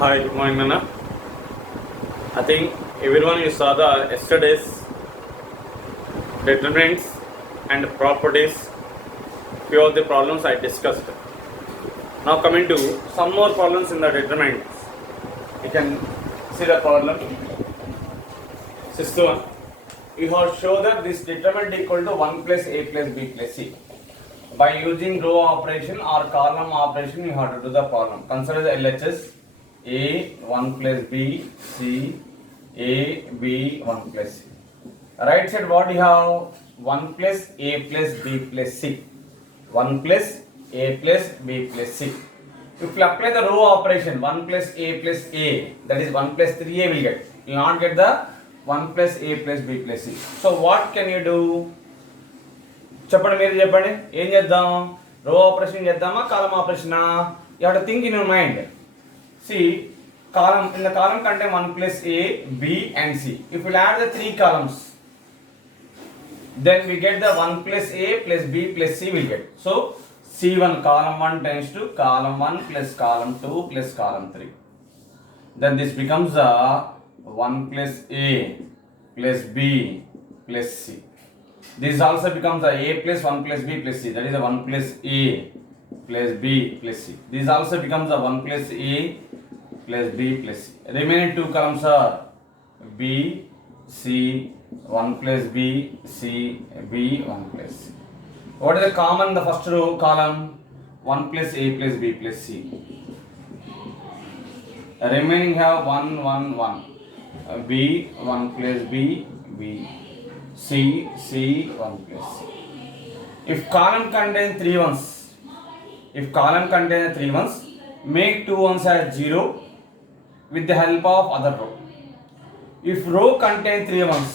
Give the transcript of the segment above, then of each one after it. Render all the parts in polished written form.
Hi, good morning, Nana. I think everyone you saw the yesterday's determinants and properties. Few of the problems I discussed. Now coming to some more problems in the determinants. You can see the problem. System one. You have shown that this determinant equal to 1 plus a plus b plus c. By using row operation or column operation, you have to do the problem. Consider the LHS a 1 plus b c a b 1 plus c. Right side what you have 1 plus a plus b plus c. 1 plus a plus b plus c. If you apply the row operation 1 plus a, that is 1 plus 3a will get. You will not get the 1 plus a plus b plus c. So what can you do? చెప్పండి మీరు చెప్పండి ఏం చేద్దాం row operation చేద్దామా column ఆపరేషనా you have to think in your mind C column in the column contain 1 plus a b and c. If we add the three columns then we get the 1 plus a plus b plus c will get. So c1 column 1 tends to column 1 plus column 2 plus column 3. Then this becomes the 1 plus a plus b plus c. This also becomes a plus 1 plus b plus c, that is a 1 plus a plus b plus c. This also becomes a 1 plus a plus b plus c. Remaining two columns are b, c, 1 plus b, c, b, 1 plus c. What is the common in the first row column? 1 plus a plus b plus c. Remaining have 1, 1, 1. b, 1 plus b, b. C, C, 1 plus C. If column contains 3 ones, make 2 ones as 0 with the help of other row. If row contains 3 ones,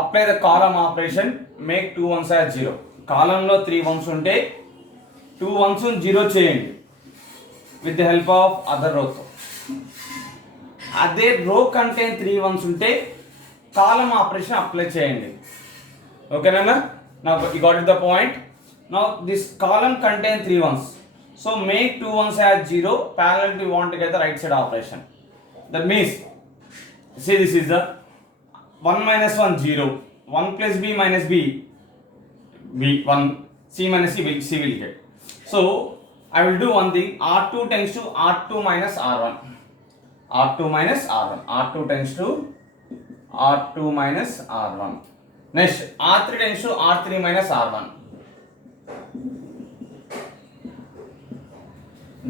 apply the column operation, make 2 ones as 0. Column లో 3 ones ఉంటే 2 ones 0 చేయండి with the help of other row. అదే row contains 3 ones ఉంటే column operation apply చేయండి. ఓకేనా? Now you got it the point. Now this column contains 3 ones. So make 2 ones as 0. Parallel we want to get the right side operation. That means see this is the 1 minus 1 0. 1 plus b minus b 1. C minus c will get. So I will do one thing. R2 tends to R2 minus R1. R2 minus R1. R2 tends to R2 minus R1. Next, R3 tends to R3 minus R1.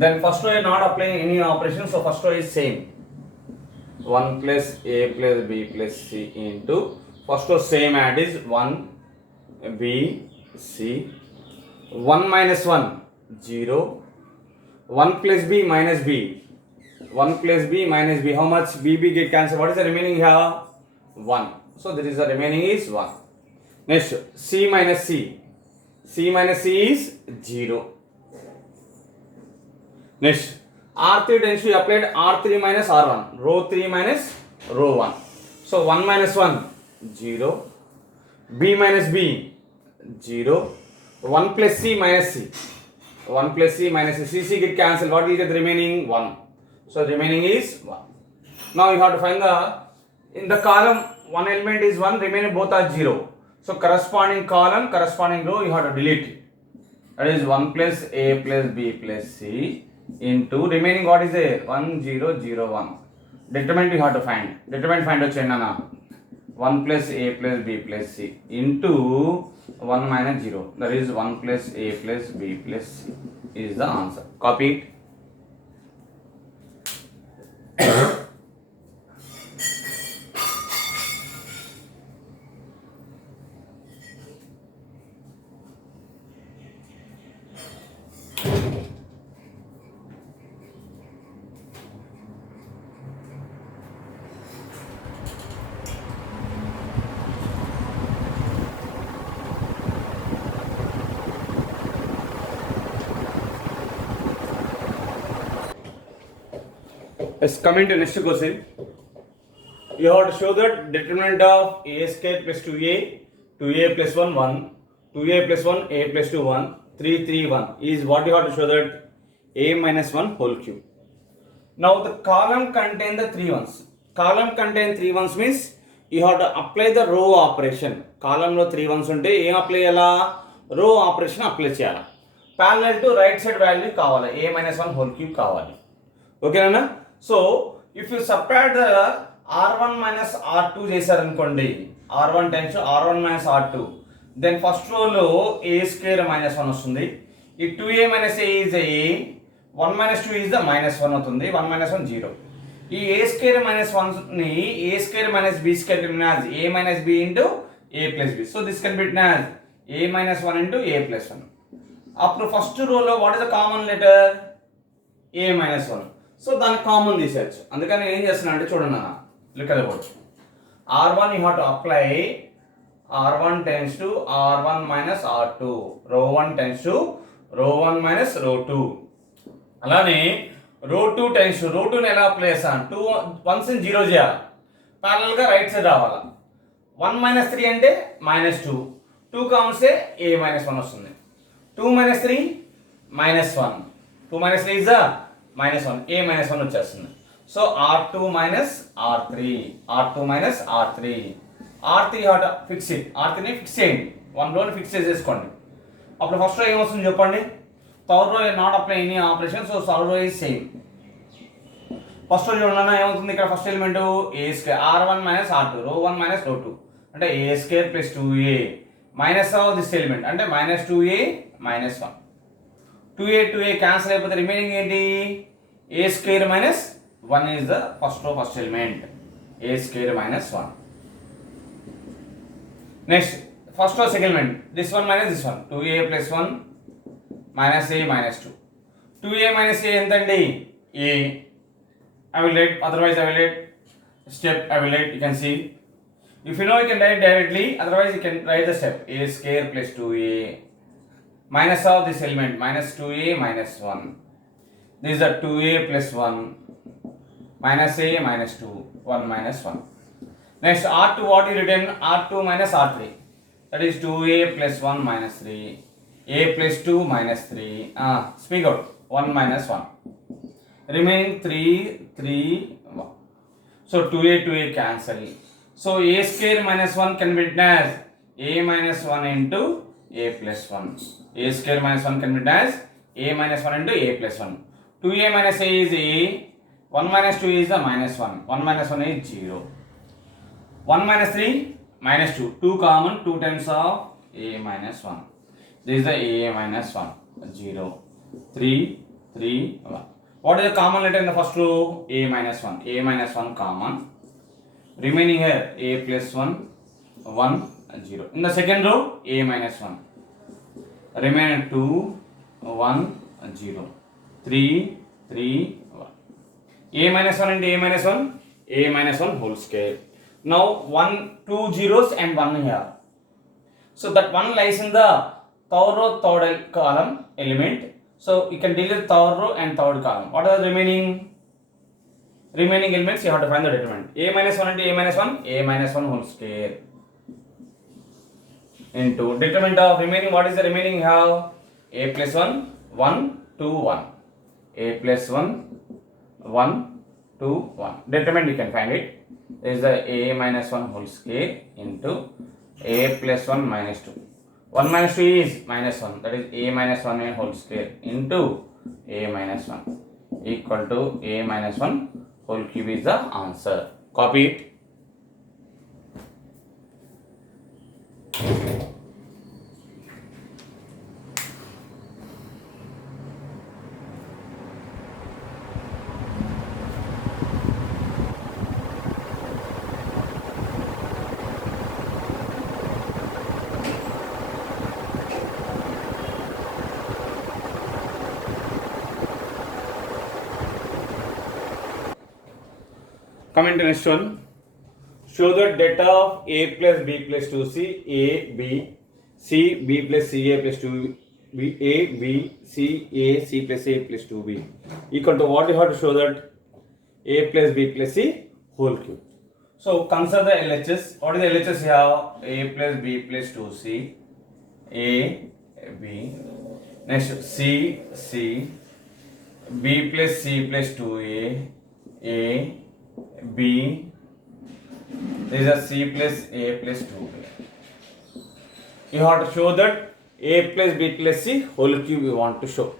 Then first row is not applying any operation, so first row is same. 1 plus a plus b plus c into first row same add is 1 b c 1 minus 1 0 1 plus b minus b 1 plus b minus b. How much b get cancelled? What is the remaining here? 1. So there is the remaining is 1. Next c minus c is 0. Next R3 tends to be applied R3 minus R1, row 3 minus row 1. So 1 minus 1 0, b minus b 0, 1 plus c minus c, 1 plus c minus c get cancelled. What is the remaining? 1. So remaining is 1. Now you have to find the in the column one element is 1, remaining both are 0. So corresponding column, corresponding row you have to delete. That is 1 plus a plus b plus c into remaining what is there? 1 0 0 1. Determinant you have to find. Determinant find వచ్చేయండి 1 plus a plus b plus c into 1 minus 0. That is 1 plus a plus b plus c is the answer. Copy it. Let's come into next question. You have to show that determinant of a square plus 2a, 2a plus 1, 1, 2a plus 1, a plus 2, 1, 3, 3, 1 is what you have to show that a minus 1 whole cube. Now the column contain the three ones. Column contain three ones means you have to apply the row operation. Column లో three ones ఉంటే ఏం apply చేయాలా, row operation apply చేయాలి. Parallel to right side value కావాలి, a minus 1 whole cube కావాలి. ఓకేనా? So if you separate the r1 minus r2 చేశారనుకోండి, r1 times r1 minus r2, then first రోలో a square minus 1 వస్తుంది. ఈ 2a minus a is a, 1 minus 2 is the minus 1 అవుతుంది. 1 minus 1 0. ఈ a square minus 1 ని a square minus b square can be written as a minus b into a plus b. So this can be written as a minus 1 into a plus 1. అప్పుడు first రోలో what is the common letter, a minus 1. So దాన్ని common తీసేయచ్చు. అందుకని ఏం చేస్తున్నా అంటే చూడండి అన్న, look at the board. r1 you have to apply r1 tends to r1 minus r2, rho 1 tends to rho 1 minus rho 2. అలానే రో 2 టైమ్స్ రో 2ని ఎలా అప్లై చేస్తాను, 2 వన్స్ ని 0 చేయాలి, ప్యారలల్గా రైట్ సైడ్ రావాలి. 1 minus 3 అంటే minus 2, 2 common say a minus 1 వస్తుంది. 2 minus 3 minus 1, 2 minus 3 is a minus 1, a minus 1 వచ్చేస్తుంది. So r2 minus r3, r2 minus r3, r3 hot fix it, r3ని ఫిక్స్ చేయండి, 1 రోని ఫిక్స్ చేసేసుకోండి. అప్పుడు ఫస్ట్ రో ఏమొస్తుంది చెప్పండి, third row not apply any operation, so third row is same. First row చూడండి ఏమవుతుంది, ఇక్కడ first element a square, r1 minus r2, రో 1 minus రో 2 అంటే a square plus 2a minus of this element అంటే minus 2a minus 1. 2a cancel అయిపోతే remaining ఏంటి, a square minus 1 is the first row first element, a square minus 1. Next first row second element, this one minus this one, 2a plus 1 minus a minus 2. 2a minus a ఎంతండి, a. I will write, otherwise I will write step, I will write, you can see. If you know you can write directly, otherwise you can write the step, a square plus 2a minus of this element minus 2a minus 1. This is a 2a plus 1 minus a minus 2, 1 minus 1. Next r2, what you written, r2 minus r3, that is 2a plus 1 minus 3, a plus 2 minus 3, speak out, 1 minus 1, remaining 3, 3, 1. So 2a cancel. So a square minus 1 can be written as a minus 1 into a plus 1. A square minus 1 can be written as a minus 1 into a plus 1. 2a minus a is a, 1 minus 2 is the minus 1, 1 minus 1 is 0. 1 minus 3 minus 2, 2 common, 2 times of a minus 1. This is the a minus 1, 0, 3, 3, 1. What is the common letter in the first row, a minus 1, a minus 1 common. Remaining here a plus 1, 1, 0. In the second row a minus 1, remaining 2, 1, 0, 3, 3, 1. A minus 1 into a minus 1, a minus 1 whole square. Now 1, 2 zeros and 1 here. So that 1 lies in the third row, third column element. So you can delete third row and third column. What are the remaining elements? You have to find the determinant. A minus 1 into a minus 1, a minus 1 whole square into determinant of remaining. What is the remaining you have? A plus 1, 1, 2, 1. A plus 1, 1, 2, 1. Determinant you can find it. Is the a minus 1 whole square into a plus 1 minus 2. 1 minus 2 is minus 1. That is a minus 1 whole square into a minus 1 equal to a minus 1 whole cube is the answer. Copy it. Coming to next one. Show the data of a plus b plus 2c, a, b, c, b plus c, a plus 2b, a, b, c, a, c plus a plus 2b equal to what you have to show that a plus b plus c whole cube. So consider the LHS. What is the LHS here? A plus b plus 2c, a, b, next c, c, B plus C plus 2A, B, this is a C plus A plus 2B. You have to show that A plus B plus C whole cube you want to show.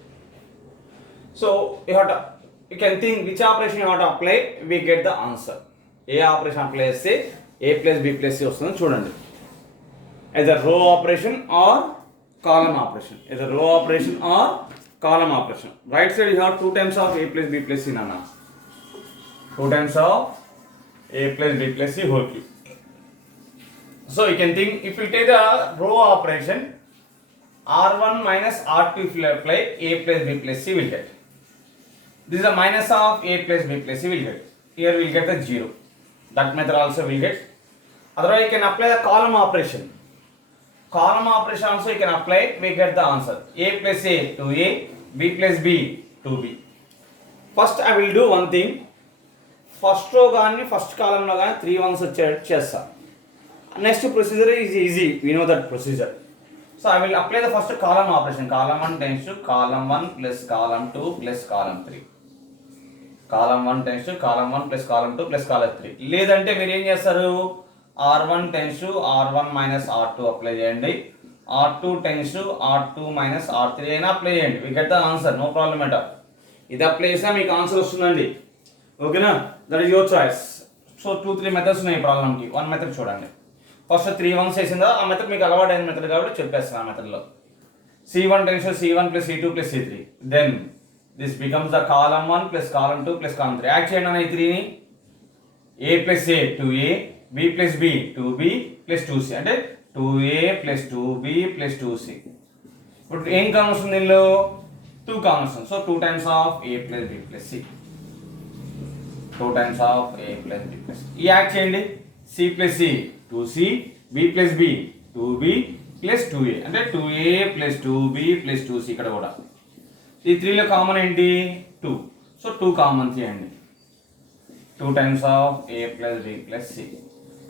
So you can think which operation you want to apply, we get the answer. A operation apply say A plus B plus C వస్తుంది చూడండి. Either row operation or column operation. Either row operation or column operation. Right side you have 2 times of A plus B plus C nana. 2 times of A plus B plus C whole cube. So you can think if you take the row operation, R1 minus R2 if you apply, A plus B plus C will get. This is a minus of A plus B plus C will get. Here we will get the 0. That method also will get. Otherwise you can apply the column operation. Column operation also you can apply, we get the answer. A plus A 2A, B plus B 2B. First I will do one thing. First row gaani, first column lo gaani 3 ones chesta. Next procedure is easy, we know that procedure. So I will apply the first column operation. Column 1 tends to column 1 plus column 2 plus column 3. Column 1 tends to column 1 plus column 2 plus column 3. లేదంటే మీరు ఏం చేస్తారు, R1 tends to R1 minus R2 apply చేయండి, R2 tends to R2 minus R3 అయినా apply చేయండి. We get the answer, no problem at all. ఇది apply చేసినా మీకు ఆన్సర్ వస్తుందండి. ఓకేనా, that is your choice. So 2-3 methods ఉన్నాయి ఈ ప్రాబ్లమ్కి. 1 మెథడ్ చూడండి. ఫస్ట్ 3 ones వేసిందా, ఆ మెథడ్ మీకు అలవాటు అయిన మెథడ్ కాబట్టి చెప్పేస్తాను. ఆ మెథడ్లో C1 tends to C1 plus C2 plus C3. Then this becomes the column 1 plus column 2 plus column 3. Add చేయండి అన్న ఈ 3ని. A plus A 2A, B plus B 2B plus 2C. అంటే 2A plus 2B plus 2C. ఇప్పుడు ఏం Commons ఉంది ఇందులో, 2 Commons ఉంది. So 2 times of A plus B plus C. 2 times of A plus B plus C. ఈ add చేయండి. C plus C 2C, B plus B 2B plus 2A. అంటే 2A plus 2B plus 2C. ఇక్కడ కూడా ఈ 3లో common ఏంటి, 2. So 2 common చేయండి. 2 times of A plus B plus C.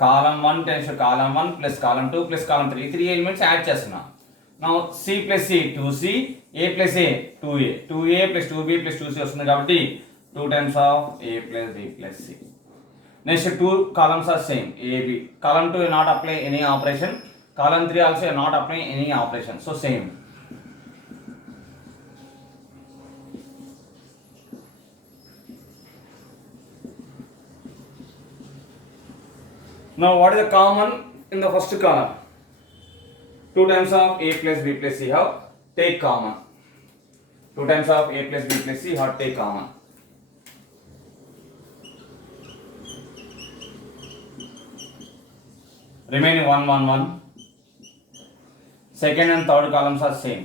Column 1 tends to column 1 plus column 2 plus column 3. 3 elements add చేస్తున్నా. Now C plus C 2C, A plus A 2A. 2A plus 2B plus 2C వస్తుంది కాబట్టి 2 times of A plus B plus C. Next 2 columns are same, A, B. Column 2 not apply any operation. Column 3 also not apply any operation. So same. Now what is the common in the first column? 2 times of A plus B plus C have take common. 2 times of A plus B plus C have take common. Remaining 1 1 1. Second and third columns are same.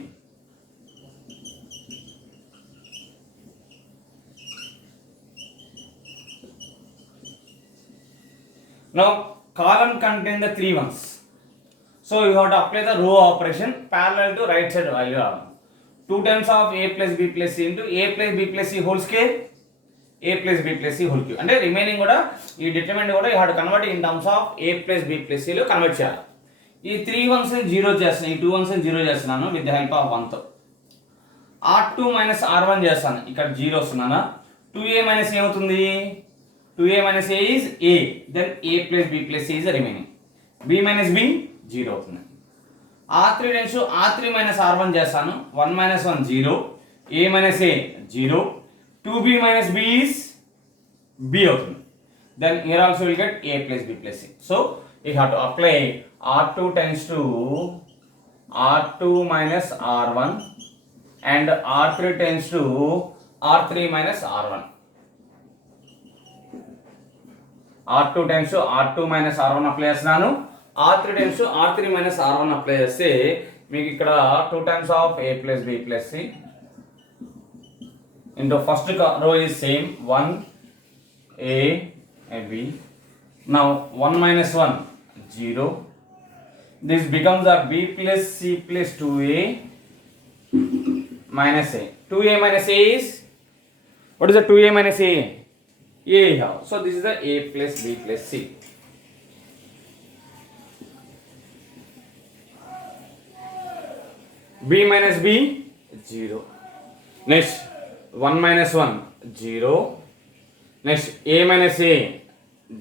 Now column contain the 3 ones. So you have to apply the row operation parallel to right side value. 2 times of A plus B plus C into A plus B plus C whole square, A plus B plus C whole cube. అంటే remaining కూడా ఈ determinant కూడా you have to convert in terms of A plus B plus C లో convert చేయాలి. ఈ 3 ones ని 0 చేస్తున్నాను, ఈ 2 ones ని 0 చేస్తున్నాను విత్ ద హెల్ప్ ఆఫ్ 1 తో. R2 minus R1 చేస్తాను, ఇక్కడ 0 వస్తున్నానా. 2A minus ఏమవుతుంది, 2A minus A is A, then A plus B plus C is the remaining. B minus B 0 అవుతుంది. R3 tends to R3 minus R1 చేస్తాను, 1 minus 1 0, A minus A 0, 2B minus B is B అవుతుంది. Then here also we get A plus B plus C. So we have to apply R2 tends to R2 minus R1 and R3 tends to R3 minus R1. R2 tends to R2 minus R1 apply చేస్తున్నాను, R3 tends to R3 minus R1 apply చేస్తే మీకు ఇక్కడ 2 times of A plus B plus C into first row is same 1 A and B. Now 1 minus 1 0. This becomes a B plus C plus 2A minus A. 2A minus A is, what is the 2A minus A? A here. So this is the A plus B plus C. B minus B 0. Next 1 minus 1 0. Next a minus a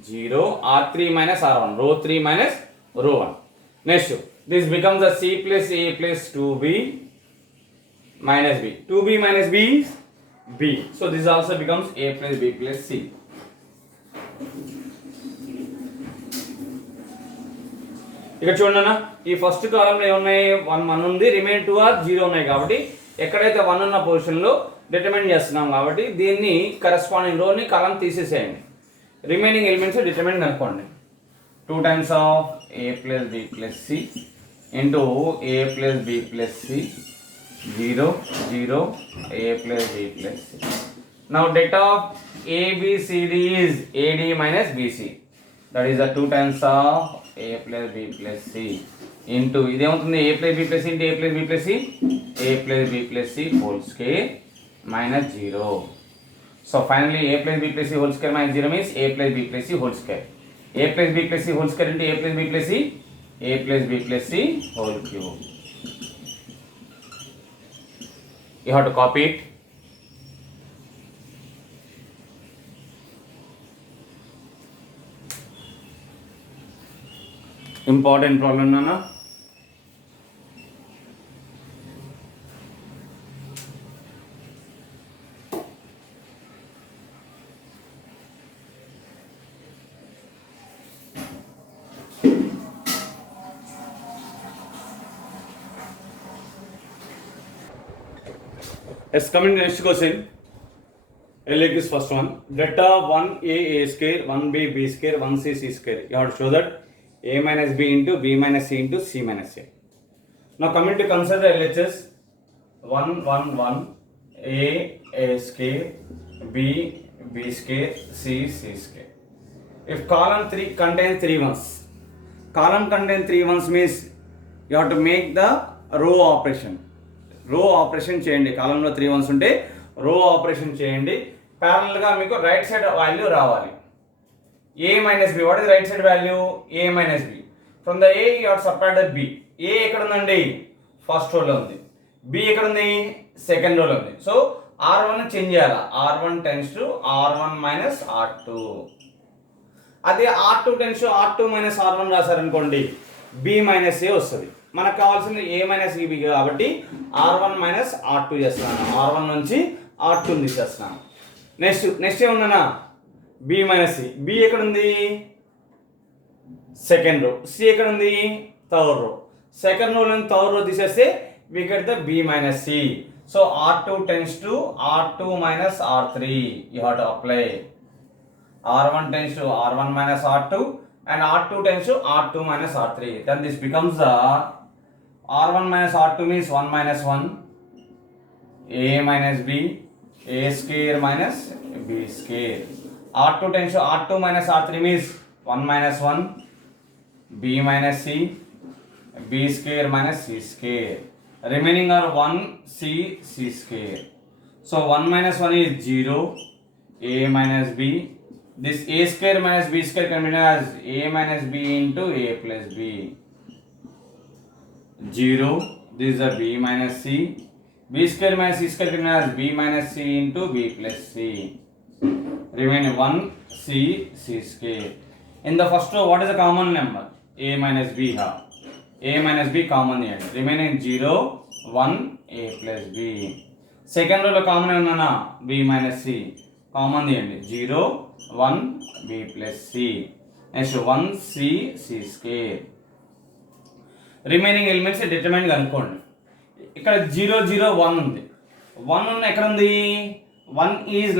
0, r3 minus r1, row 3 minus row 1. Next this becomes a c plus a plus 2b minus b. 2b minus b is b. So this also becomes a plus b plus c. ఇక్కడ చూడండి, ఈ first కాలంలో ఏమున్నాయి, 1 ఉంది, remain 2 are 0 ఉన్నాయి. కాబట్టి ఎక్కడైతే 1 ఉన్న పొజిషన్లో డిటర్మైన్ చేస్తున్నాం కాబట్టి దీన్ని కరెస్పాండింగ్ రోని కాలం తీసేసేయండి. రిమైనింగ్ ఎలిమెంట్స్ డిటర్మైన్ కనుక్కోండి. 2 times of a plus b plus c into a plus b plus c 0 0 a plus b plus c. Now det of a b c d is ad minus bc. That is the 2 times of a plus b plus c into ఇదేమవుతుంది, a plus b plus c into a plus b plus c, a plus b plus c whole square minus 0. So finally a plus b plus c whole square minus 0 means a plus b plus c whole square. A plus b plus c whole square into a plus b plus c, a plus b plus c whole cube. You have to copy it. Important problem, Nana. Let's come in the next question. I like this first one. Delta 1a square, 1b b square, 1c c square. You have to show that a minus b into b minus c into c minus a. Now coming to consider LHS, 1 1 1 a square, b b square, c c square. If column 3 contains 3 ones, column contains 3 ones means you have to make the row operation. రో operation చేయండి. కాలంలో 3 ones ఉంటే రో operation చేయండి. ప్యారలల్గా మీకు right side value రావాలి. a minus b, what is right side value, a minus b. From the a you have to subtract the b. a ఎక్కడ ఉందండి, ఫస్ట్ రోలో ఉంది. b ఎక్కడ ఉంది, సెకండ్ రోలో ఉంది. సో r1 చేంజ్ చేయాలా, r1 tends to r1 minus r2. అదే r2 tends to r2 minus r1 రాశారనుకోండి, b minus a వస్తుంది. మనకు కావాల్సింది a మైనస్ b కాబట్టి r1 మైనస్ r2 చేస్తున్నాను. r1 నుంచి r2 తీసేస్తున్నాను. నెక్స్ట్ ఏముందన్నా, b మైనస్ c. b ఎక్కడ ఉంది, సెకండ్ రో. c ఎక్కడ ఉంది, థర్డ్ రో. సెకండ్ రో నుంచి థర్డ్ రో తీసేస్తే we get the b minus c. So r2 tends to r2 minus r3. You have to apply. r1 tends to r1 minus r2 and r2 tends to r2 minus r3. Then this becomes the r1 minus r2 means 1 minus 1, a minus b, a square minus b square. r2 tends to r2 minus r3 means 1 minus 1, b minus c, b square minus c square. Remaining are 1 c c square. So 1 minus 1 is 0, a minus b. This a square minus b square can be written as a minus b into a plus b. 0. This is a b minus c. b square minus c square can be written as b minus c into b plus c. Remaining 1 c c square. In the first row, what is the common number? A minus b. A minus b common here. Remaining 0, 1 a plus b. Second row common unnana b minus c. Common here 0, 1 b plus c. Next 1 c c square. Remaining elements determine కనుక్కోండి. ఇక్కడ 0 0 1 ఉంది. 1 ఉన్న ఎక్కడ ఉంది, 1 is